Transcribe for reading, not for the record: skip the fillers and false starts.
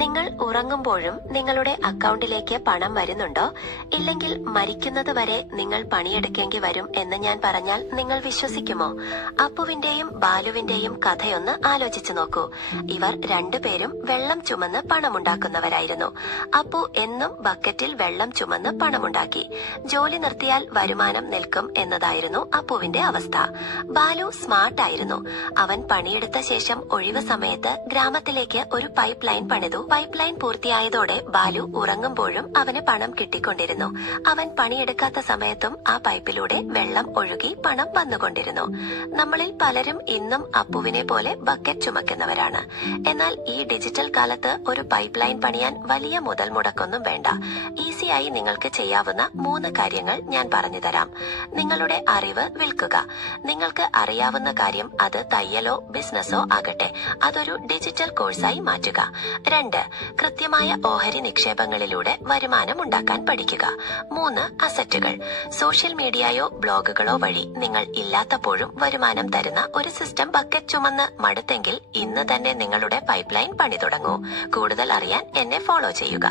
നിങ്ങൾ ഉറങ്ങുമ്പോഴും നിങ്ങളുടെ അക്കൗണ്ടിലേക്ക് പണം വരുന്നുണ്ടോ? ഇല്ലെങ്കിൽ മരിക്കുന്നത് വരെ നിങ്ങൾ പണിയെടുക്കേണ്ടി വരും എന്ന് ഞാൻ പറഞ്ഞാൽ നിങ്ങൾ വിശ്വസിക്കുമോ? അപ്പുവിന്റെയും ബാലുവിന്റെയും കഥയൊന്ന് ആലോചിച്ചു നോക്കൂ. ഇവർ രണ്ടുപേരും വെള്ളം ചുമന്ന് പണമുണ്ടാക്കുന്നവരായിരുന്നു. അപ്പു എന്നും ബക്കറ്റിൽ വെള്ളം ചുമന്ന് പണമുണ്ടാക്കി. ജോലി നിർത്തിയാൽ വരുമാനം നിൽക്കും എന്നതായിരുന്നു അപ്പുവിന്റെ അവസ്ഥ. ബാലു സ്മാർട്ടായിരുന്നു. അവൻ പണിയെടുത്ത ശേഷം ഒഴിവ് സമയത്ത് ഗ്രാമത്തിലേക്ക് ഒരു പൈപ്പ് ലൈൻ പണിതു. പൈപ്പ് ലൈൻ പൂർത്തിയായതോടെ ബാലു ഉറങ്ങുമ്പോഴും അവന് പണം കിട്ടിക്കൊണ്ടിരുന്നു. അവൻ പണിയെടുക്കാത്ത സമയത്തും ആ പൈപ്പിലൂടെ വെള്ളം ഒഴുകി പണം വന്നുകൊണ്ടിരുന്നു. നമ്മളിൽ പലരും ഇന്നും അപ്പുവിനെ പോലെ ബക്കറ്റ് ചുമക്കുന്നവരാണ്. എന്നാൽ ഈ ഡിജിറ്റൽ കാലത്ത് ഒരു പൈപ്പ് ലൈൻ പണിയാൻ വലിയ മുതൽ മുടക്കൊന്നും വേണ്ട. ഈസിയായി നിങ്ങൾക്ക് ചെയ്യാവുന്ന 3 കാര്യങ്ങൾ ഞാൻ പറഞ്ഞു തരാം. നിങ്ങളുടെ അറിവ് വിൽക്കുക. നിങ്ങൾക്ക് അറിയാവുന്ന കാര്യം അത് തയ്യലോ ബിസിനസ്സോ ആകട്ടെ, അതൊരു ഡിജിറ്റൽ കോഴ്സായി മാറ്റുക. 2. കൃത്യമായ ഓഹരി നിക്ഷേപങ്ങളിലൂടെ വരുമാനം ഉണ്ടാക്കാൻ പഠിക്കുക. 3. അസറ്റുകൾ. സോഷ്യൽ മീഡിയയോ ബ്ലോഗുകളോ വഴി നിങ്ങൾ ഇല്ലാത്തപ്പോഴും വരുമാനം തരുന്ന ഒരു സിസ്റ്റം. ബക്കറ്റ് ചുമന്ന് മടുത്തെങ്കിൽ ഇന്ന് തന്നെ നിങ്ങളുടെ പൈപ്പ് ലൈൻ പണി തുടങ്ങൂ. കൂടുതൽ അറിയാൻ എന്നെ ഫോളോ ചെയ്യുക.